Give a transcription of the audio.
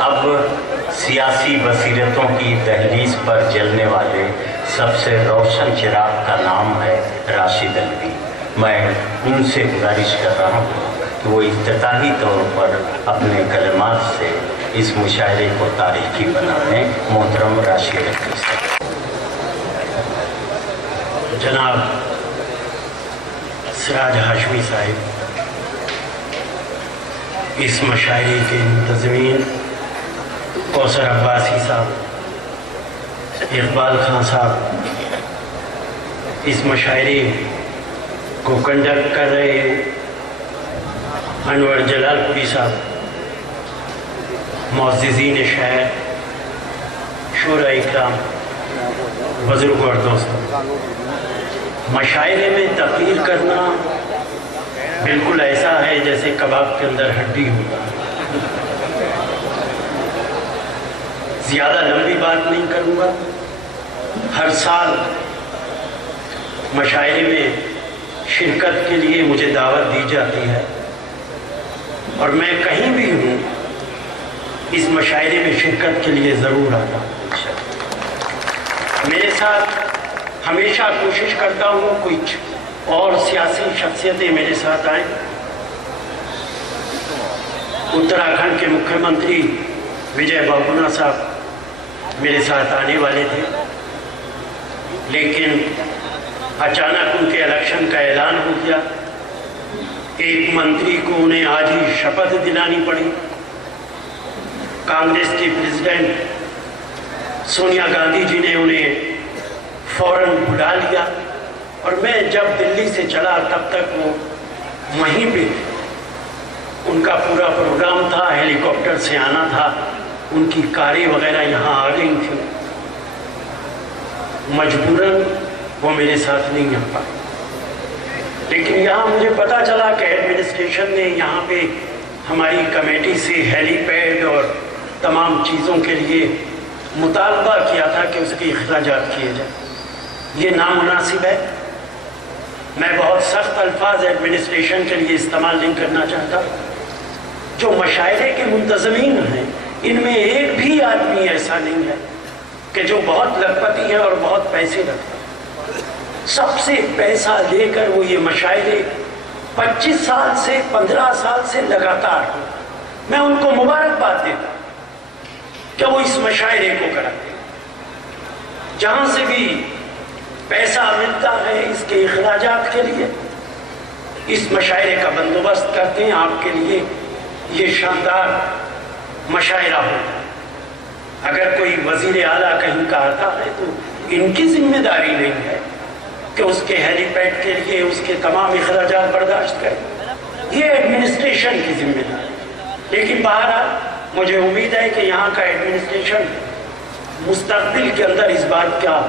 اب سیاسی بصیرتوں کی دہلیز پر جلنے والے سب سے روشن چراغ کا نام ہے راشد الوی۔ میں ان سے گزارش کر رہا ہوں کہ وہ افتتاحی طور پر اپنے کلمات سے اس مشاعرے کو تاریخی بنائیں۔ محترم راشد الوی صاحب۔ جناب سراج ہاشمی صاحب، اس مشاعرے کے منتظمین کوثر عباسی صاحب، اقبال خان صاحب، اس مشاعرے کو کنڈکٹ کر رہے انور جلال پوری صاحب، معززین شہر، شورا اکرام، بزرگ اور دوستوں، مشاعرے میں تقریر کرنا بالکل ایسا ہے جیسے کباب کے اندر ہڈی ہو۔ زیادہ لمبی بات نہیں کروں گا۔ ہر سال مشاعرے میں شرکت کے لیے مجھے دعوت دی جاتی ہے اور میں کہیں بھی ہوں اس مشاعرے میں شرکت کے لیے ضرور آتا ہوں۔ میرے ساتھ ہمیشہ کوشش کرتا ہوں کچھ اور سیاسی شخصیتیں میرے ساتھ آئیں۔ اتراکھنڈ کے مکھیہ منتری وجے بہگنا صاحب میرے ساتھ آنے والے تھے، لیکن اچانک ان کے الیکشن کا اعلان ہو گیا۔ ایک منتری کو انہیں آج ہی شپت دلانی پڑی۔ کانگریس کی پریزیڈنٹ سونیا گاندھی جی نے انہیں فوراً بلا لیا، اور میں جب دلی سے چلا تب تک وہ وہیں پہ تھے۔ ان کا پورا پروگرام تھا، ہیلی کاپٹر سے آنا تھا، ان کی کاریں وغیرہ یہاں آ گئی تھیں، مجبوراً وہ میرے ساتھ نہیں آ پائے۔ لیکن یہاں مجھے پتا چلا کہ ایڈمنسٹریشن نے یہاں پہ ہماری کمیٹی سے ہیلی پیڈ اور تمام چیزوں کے لیے مطالبہ کیا تھا کہ اس کے اخراجات کیے جائیں۔ یہ نامناسب ہے۔ میں بہت سخت الفاظ ایڈمنسٹریشن کے لیے استعمال نہیں کرنا چاہتا۔ جو مشاعرے کے منتظمین ہیں ان میں ایک بھی آدمی ایسا نہیں ہے کہ جو بہت لکھپتی ہے اور بہت پیسے رکھتا ہے۔ سب سے پیسہ لے کر وہ یہ مشاعرے 25 سال سے 15 سال سے لگاتار ہوں۔ میں ان کو مبارکباد دیتا ہوں کہ وہ اس مشاعرے کو کراتے ہیں۔ جہاں سے بھی پیسہ ملتا ہے اس کے اخراجات کے لیے اس مشاعرے کا بندوبست کرتے ہیں۔ آپ کے لیے یہ شاندار مشاعرہ ہوتا ہے۔ اگر کوئی وزیر اعلیٰ کہیں کا آتا ہے تو ان کی ذمہ داری نہیں ہے کہ اس کے ہیلی پیڈ کے لیے اس کے تمام اخراجات برداشت کریں، یہ ایڈمنسٹریشن کی ذمہ داری۔ لیکن بہرحال مجھے امید ہے کہ یہاں کا ایڈمنسٹریشن مستقبل کے اندر اس بات کا